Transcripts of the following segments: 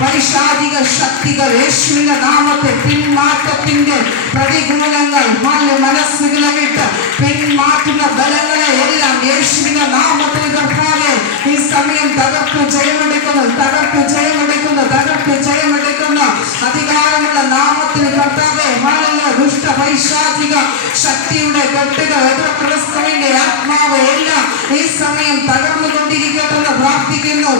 പൈശാചിക ശക്തികൾ യേശുവിന്റെ നാമത്തെ പിന്മാറ്റത്തിന്റെ പ്രതികൂലങ്ങൾ മനസ്സുകളെ വിട്ട് പിന്മാറ്റുന്ന ബലങ്ങളെ എല്ലാം യേശുവിന്റെ നാമത്തിൽ കർത്താവേ ഈ സമയം തകർത്ത് ജയമെടുക്കുന്ന അധികാരമുള്ള നാമത്തിൽ കർത്താവേ ദുഷ്ട പൈശാചിക ശക്തിയുടെ കെട്ടുകൾ ക്രിസ്തുവിന്റെ ആത്മാവ് എല്ലാം ഈ സമയം തകർന്നുകൊണ്ടിരിക്കട്ടെന്ന് പ്രാർത്ഥിക്കുന്നു.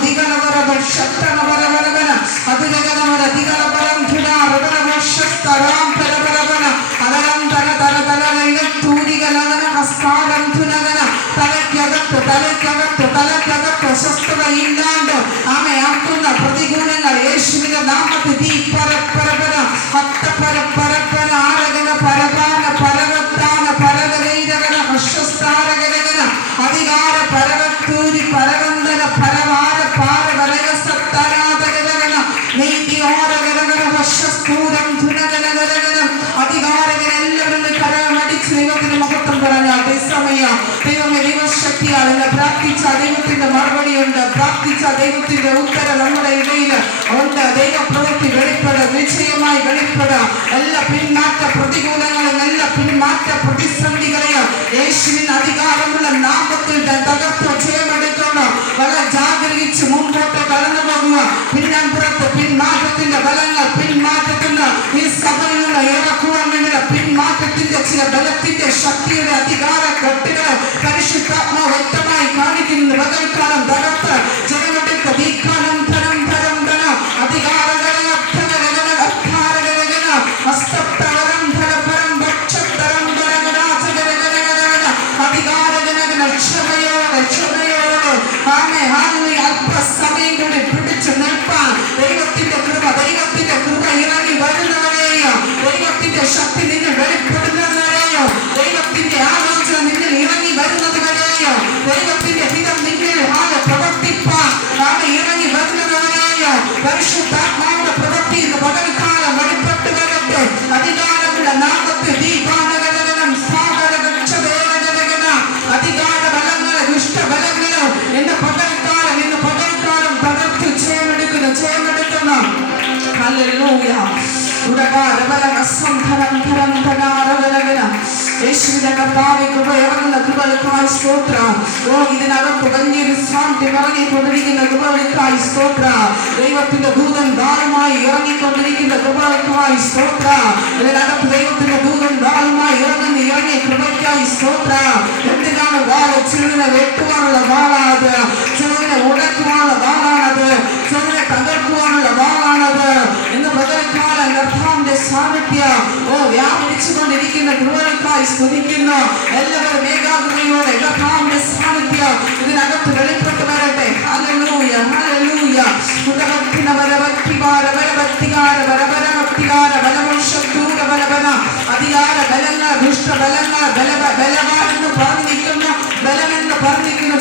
തലയ്ക്കകത്ത് സ്വസ്ഥതയില്ലാണ്ട് ആക്കുന്ന പ്രതികൂലങ്ങൾ യേശുവിന്റെ നാമത്തിൽ അധികാര പരവത്തൂരി പരവന്തന പരവാര പാരവരസത്താരാധകരന നീതിയോരകരകരവശസ്തൂരം ധുനകരകരകരം അധികാരകരെല്ലാവരും കരമടിച്ച് ദൈവത്തിന്റെ മഹത്വം പറഞ്ഞ അതേ സമയം ദൈവമേ ദൈവശക്തിയാൽ എന്ന് പ്രാർത്ഥിച്ച ദൈവത്തിന്റെ മറുപടിയുണ്ട്. പ്രാർത്ഥിച്ച ദൈവത്തിന്റെ ഉത്തരം നമ്മുടെ ഇടയിൽ ഉണ്ട്. ദൈവപ്രവൃത്തി വെളിപ്പെടുക, നിശ്ചയമായി വെളിപ്പെടുക. എല്ലാ പിന്മാറ്റ പ്രതികൂലങ്ങളും എല്ലാ പിന്മാറ്റ പ്രതിസന്ധികളെയും യേശുവിന് അധികാരമുള്ള നാമത്തിൽ തകർത്ത് ജയമെടുക്കണം. വളരെ ജാഗ്രഹിച്ച് മുമ്പോട്ട് കടന്നു പോകുക. പിന്നപ്പുറത്ത് പിന്മാറ്റത്തിന്റെ ബലങ്ങൾ പിന്മാറ്റത്തിന് ഈ സഭയിൽ നിന്ന് ഇറക്കുവാൻ വേണ്ടി പിന്മാറ്റത്തിന്റെ ചില ബലത്തിന്റെ ശക്തിയുടെ അധികാര കെട്ടുകൾ പരിശുദ്ധാത്മാവ് വ്യക്തമായി കാണിക്കുന്നു. ബദൽക്കാലം തകർത്ത് ജയമെടുത്ത് ദീക്കാലം ധനം ധരം ധന അധികാരകര അല്പസമയം കൂടി പിടിച്ചു നിൽപ്പാൻ ദൈവത്തിന്റെ കൃപ ഇറങ്ങി വരുന്നവരെയോ ദൈവത്തിന്റെ ശക്തി നിന്നിൽ വെളിപ്പെടുന്നവരെയോ ദൈവത്തിന്റെ ആലോചന നിന്നിൽ ഇറങ്ങി വരുന്നതുവരെയോ ദൈവത്തിന്റെ ഹിതം നിന്നിൽ പ്രവർത്തിപ്പാൻ ഇറങ്ങി വരുന്നവരെയോ പരിശുദ്ധാത്മാവിന്റെ പ്രവൃത്തി ഇന്ന് പകൽക്കാലം വെളിപ്പെട്ട് വരട്ടെ. അധികാരമുള്ള നാമത്തിൽ ദീപാനകലനം സാഗരക്ഷതേവനകലന അധികാര ബലങ്ങൾ ദുഷ്ടബലങ്ങളും ഇന്ന് പകൽക്കാലം തകർത്ത് ജയമെടുക്കുന്ന ഹല്ലേലൂയ. യേശുവിന്റെ കർത്താവേ കൃപ ഇറങ്ങുന്ന കൃപകൾക്കായി സ്തോത്രം. ഇതിനകത്ത് വലിയൊരു സാന്നിധ്യം ഇറങ്ങിക്കൊണ്ടിരിക്കുന്ന കൃപകൾക്കായി സ്തോത്രം. ദൈവത്തിന്റെ ദൂതൻ ദാരുമായി ഇറങ്ങിക്കൊണ്ടിരിക്കുന്ന കൃപകൾക്കായി സ്തോത്രം. ഇതിനകത്ത് ദൈവത്തിന്റെ ദൂതൻ ദാരുമായി ഇറങ്ങിയ കൃപയ്ക്കായി സ്തോത്രം. എന്തിനാണ് വാള്? ചിലതിനെ വെട്ടുവാനുള്ള വാളാണത്, ചിലതിനെ ഉടയ്ക്കുവാനുള്ള വാളാണത്, ചിലതിനെ തകർക്കുവാനുള്ള വാളാണത്. ഇന്ന് പകൽക്കാലം കർത്താവിന്റെ സാന്നിധ്യം വ്യാപരിച്ചുകൊണ്ടിരിക്കുന്ന കൃപകൾക്കായി സ്തുതിക്കുന്നു. എല്ലാവരും ഏകാഗ്രതയോടെ കർത്താവിന്റെ സാന്നിധ്യം ഇതിനകത്ത് വെളിപ്പെട്ട് വരട്ടെ. Hallelujah hallelujah. അധികാര ബലങ്ങൾ ദുഷ്ടബലങ്ങൾ ബലവാനെന്ന് പറഞ്ഞിരിക്കുന്ന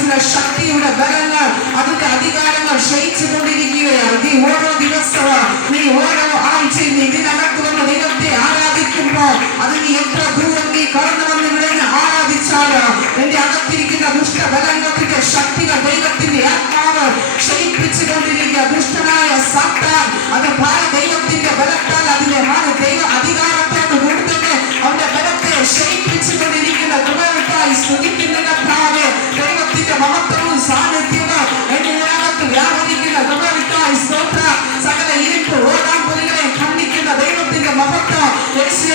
ചില ശക്തിയുടെ ബലങ്ങൾ അതിന്റെ അധികാരങ്ങൾ ക്ഷയിച്ചു കൊണ്ടിരിക്കുകയാണ്. നീ ഓരോ ദിവസവും നീ ഓരോ ആഴ്ചയും ഇതിനകത്ത് വന്ന് ദൈവത്തെ ആരാധിക്കുമ്പോ അത് നീ എത്ര ദൂരം നീ കടന്നു വന്ന് ഇവിടെ ആരാധിച്ചാലോ എന്റെ അകത്തിരിക്കുന്ന ദുഷ്ടബലങ്ങളുടെ ശക്തികൾ ദൈവത്തിന്റെ ആത്മാവ് ക്ഷയിപ്പിച്ചു കൊണ്ടിരിക്കുക. ദുഷ്ടനായ സാത്താൻ അത് ദൈവത്തിന്റെ ബലത്താൽ അതിന്റെ ദൈവ അധികാരത്തോട് കൂടുതൽ അവന്റെ ബലത്തെ ക്ഷയിപ്പിച്ചു കൊണ്ടിരിക്കുന്ന കൃപകൾക്കായി സ്തുതിക്കുന്ന കർത്താവേ ദൈവത്തിന്റെ മഹത്വവും സാന്നിധ്യവും ഇതിനകത്ത് വ്യാപരിക്കുന്ന കൃപകൾക്കായി സ്തോത്രം. സകല ഇരുട്ട് ഓടാമ്പുലികളെ ഖണ്ഡിക്കുന്ന ദൈവത്തിന്റെ മഹത്വം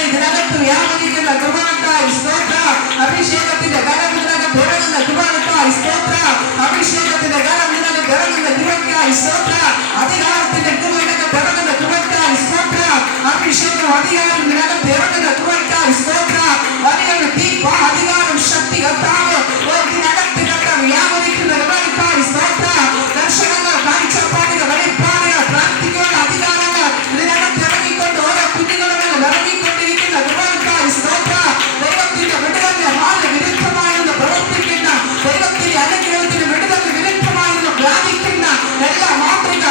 ഇതിനകത്ത് വ്യാപരിക്കുന്ന കൃപകൾക്കായി സ്തോത്രം. അഭിഷേകത്തിന്റെ കരം ഇതിനകത്ത് ഇറങ്ങുന്ന കൃപകൾക്കായി സ്തോത്രം. അഭിഷേകത്തിന്റെ കരം ഇതിനകത്ത് ഇറങ്ങുന്ന കൃപയ്ക്കായി സ്തോത്രം. അധികാരത്തിന്റെ കൃപ ഇതിനകത്ത് ഇറങ്ങുന്ന കൃപയ്ക്കായി സ്തോത്രം. അഭിഷേകം അധികാരം ഇതിനകത്ത് ഇറങ്ങുന്ന കൃപയ്ക്കായി സ്തോത്രം. അധികാരം ശക്തി കർത്താവ് ഇതിനകത്ത് വ്യാപരിക്കുന്ന കൃപയ്ക്കായി സ്തോത്രം. ദർശനങ്ങൾ കാഴ്ചപ്പാടുകൾ വെളിപ്പാടുകൾ പ്രാർത്ഥിക്കുന്ന അധികാരങ്ങൾ ഇതിനകത്ത് ഇറങ്ങിക്കൊണ്ട് ഓരോ കുഞ്ഞുങ്ങളും ഇറങ്ങിക്കൊണ്ടിരിക്കുന്ന കൃപയ്ക്കായി സ്തോത്രം. ദൈവത്തിന്റെ വിടുതലിന് വിരുദ്ധമായെന്ന് പ്രവർത്തിക്കുന്ന ദൈവത്തിന്റെ അനുഗ്രഹത്തിന് വിടുതലിന് വിരുദ്ധമായെന്ന് വ്യാപിക്കുന്ന എല്ലാ മാതൃക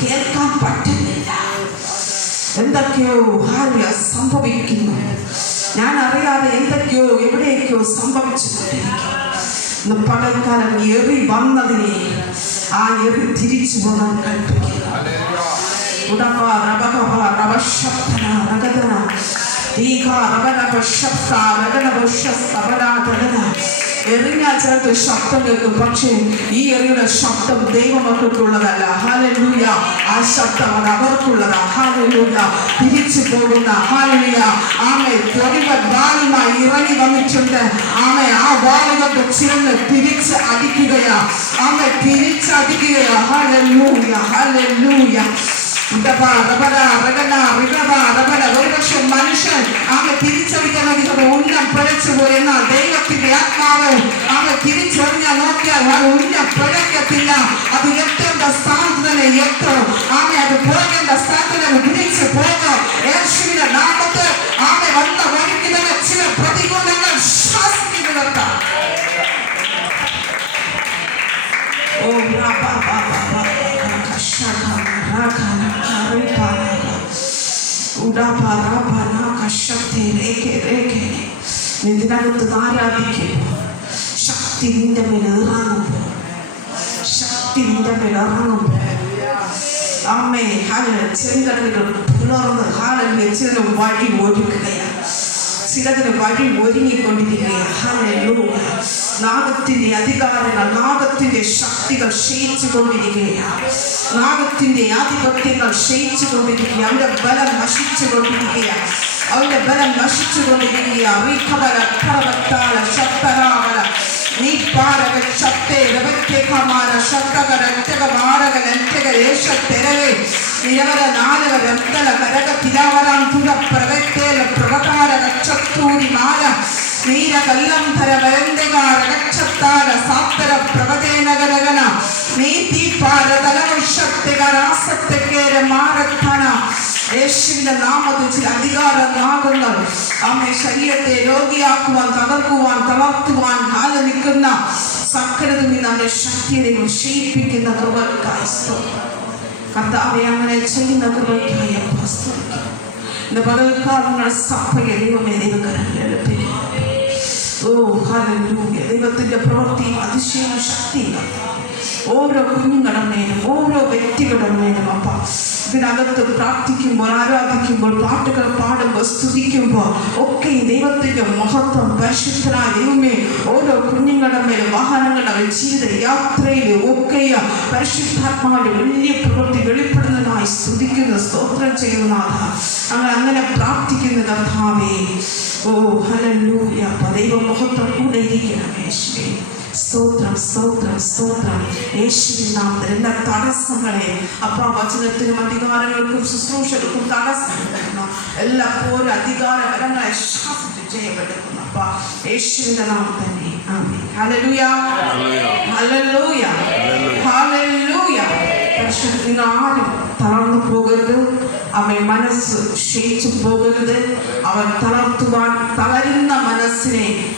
കേൾക്കാൻ പറ്റുന്നില്ല. എന്തൊക്കെയോ സംഭവിക്കുന്നു. ഞാൻ അറിയാതെ എന്തൊക്കെയോ എവിടെയൊക്കെയോ സംഭവിച്ചുകൊണ്ടിരിക്കുന്നു. ഇന്ന് പകൽക്കാലം എറി വന്നതിനെ ആ എറി തിരിച്ചു പോകാൻ കൽപ്പിക്കുന്നു. എറിഞ്ഞാൽ ചിലർക്ക് ശബ്ദം കേൾക്കും, പക്ഷേ ഈ എറിയുടെ ശബ്ദം ദൈവമക്കൾക്കുള്ളതല്ല. ഹല്ലേലൂയ. ആ ശബ്ദം അത് അവർക്കുള്ളതാ. ഹല്ലേലൂയ. തിരിച്ചു പോകുന്ന ഹല്ലേലൂയ ആമേ വാളുമായി ഇറങ്ങി വന്നിട്ടുണ്ട്. ആമേ ആ വാളുകൊണ്ട് ചിലന്ന് തിരിച്ച് അടിക്കുകയാ. ആമേ തിരിച്ചടിക്കുകയാ. ഹല്ലേലൂയ. ഹല്ലേലൂയ. ഒരുപക്ഷെ മനുഷ്യൻ തിരിച്ചടിക്കാൻ ഉന്നം പിഴച്ചുപോയി. എന്നാൽ ദൈവത്തിന്റെ ആത്മാവ് തിരിച്ചറിഞ്ഞാൽ നോക്കിയാൽ അത് ഉന്നം പിഴക്കത്തില്ല. അത് എത്തേണ്ട സ്ഥാനത്ത് തന്നെ എത്തും. അത് പോകേണ്ട സ്ഥാനത്ത് തന്നെ തിരിച്ചു പോകും. യേശുവിന്റെ നാമത്തിൽ വന്ന വഴിക്ക് തന്നെ ചില പ്രതികൂലങ്ങൾ ശാസിക്കുന്നവർക്ക് ഇതിനകത്ത് ആരാധിക്കുമ്പോ ശക്തി നിന്റെ മേൽ ഇറങ്ങുമ്പോ അമ്മേ ചെങ്കടലുകൾ പുലർന്ന് ചിലന് വഴി ഒരുക്കുകയാണ്. ചിലതിന് വഴി ഒരുങ്ങിക്കൊണ്ടിരിക്കുകയാണ്. നാഗത്തിന്റെ അധികാരങ്ങൾ, നാഗത്തിന്റെ ശക്തികൾ ക്ഷയിച്ചു കൊണ്ടിരിക്കുകയാണ്. നാഗത്തിന്റെ ആധിപത്യങ്ങൾ ക്ഷയിച്ചു കൊണ്ടിരിക്കുകയാണ്. അവന്റെ ബലം നശിച്ചു കൊണ്ടിരിക്കുകയാണ്. നീ പാരക ശക്തേ രവത്യകമാന ശക്തകരക്ഷകമാരകലക്ഷകരേഷത്തെരവേ നിരവര നാരകരന്തല കരക തിലാവരാം തുര പ്രവത്തേല പ്രവതാരകക്ഷത്തൂരി മാല നീരകല്ലംധര വരന്തകാരകക്ഷത്താര സാത്തര പ്രവതേനഗരഗന നീതി പാരതലവശക്തികരാസത്തെക്കേര മാരത്തന. യേശുവിന്റെ നാമത്തിൽ ചില അധികാര നാഗങ്ങൾ ശരീരത്തെ രോഗിയാക്കുവാൻ, തകർക്കുവാൻ, തളർത്തുവാൻ നിൽക്കുന്ന സകലതും ഇന്ന് അവന്റെ ശക്തിയെ ക്ഷയിപ്പിക്കുന്ന കൃപയ്ക്കായി കർത്താവെ അങ്ങനെ ചെയ്യുന്ന കൃപയ്ക്കായി ഇന്ന് പകൽക്കാലങ്ങൾ സഭയെ ദൈവമേ ദൈവകരങ്ങളിൽ ദൈവത്തിന്റെ പ്രവൃത്തിയും അതിശയവും ശക്തിയും ഓരോ കുഞ്ഞുങ്ങളുടെ മേലും ഓരോ വ്യക്തികളുടെ മേലും അപ്പ ഇതിനകത്ത് പ്രാർത്ഥിക്കുമ്പോൾ, ആരാധിക്കുമ്പോൾ, പാട്ടുകൾ പാടുമ്പോൾ, സ്തുതിക്കുമ്പോൾ ഒക്കെ ദൈവത്തിന്റെ മഹത്വം പരിശുദ്ധനായ ദൈവമേ ഓരോ കുഞ്ഞുങ്ങളുടെ മേലും വാഹനങ്ങളുടെ ജീവിത യാത്രയിൽ ഒക്കെ പരിശുദ്ധാത്മാവിന്റെ വലിയ പ്രവൃത്തി വെളിപ്പെടുന്നതിനായി സ്തുതിക്കുന്ന സ്തോത്രം ചെയ്യുന്നതാ. അങ്ങനെ പ്രാർത്ഥിക്കുന്ന കർത്താവേ ഹല്ലേലൂയ. ദൈവ മഹത്വം കൂടെ ഇരിക്കണം യേശുവേ. സ്തോത്രം സ്തോത്രം സ്തോത്രം. യേശുവിൻ നാമത്തിൽ എല്ലാ തടസ്സങ്ങളെയും വചനത്തിനും അധികാരങ്ങൾക്കും ശുശ്രൂഷകൾക്കും തടസ്സം എല്ലാ പോലും അധികാരപരങ്ങളെ ശാസിച്ച് ചെയ്യപ്പെടുന്നു. യേശുവിന്റെ നാമം തന്നെ ആമേൻ. Hallelujah hallelujah hallelujah. നിങ്ങൾ ആരും തളർന്നു പോകരുത്. അവൻ മനസ്സ് ക്ഷയിച്ചു പോകരുത്. അവൻ തളർത്തുവാൻ തളരുന്ന മനസ്സിനെ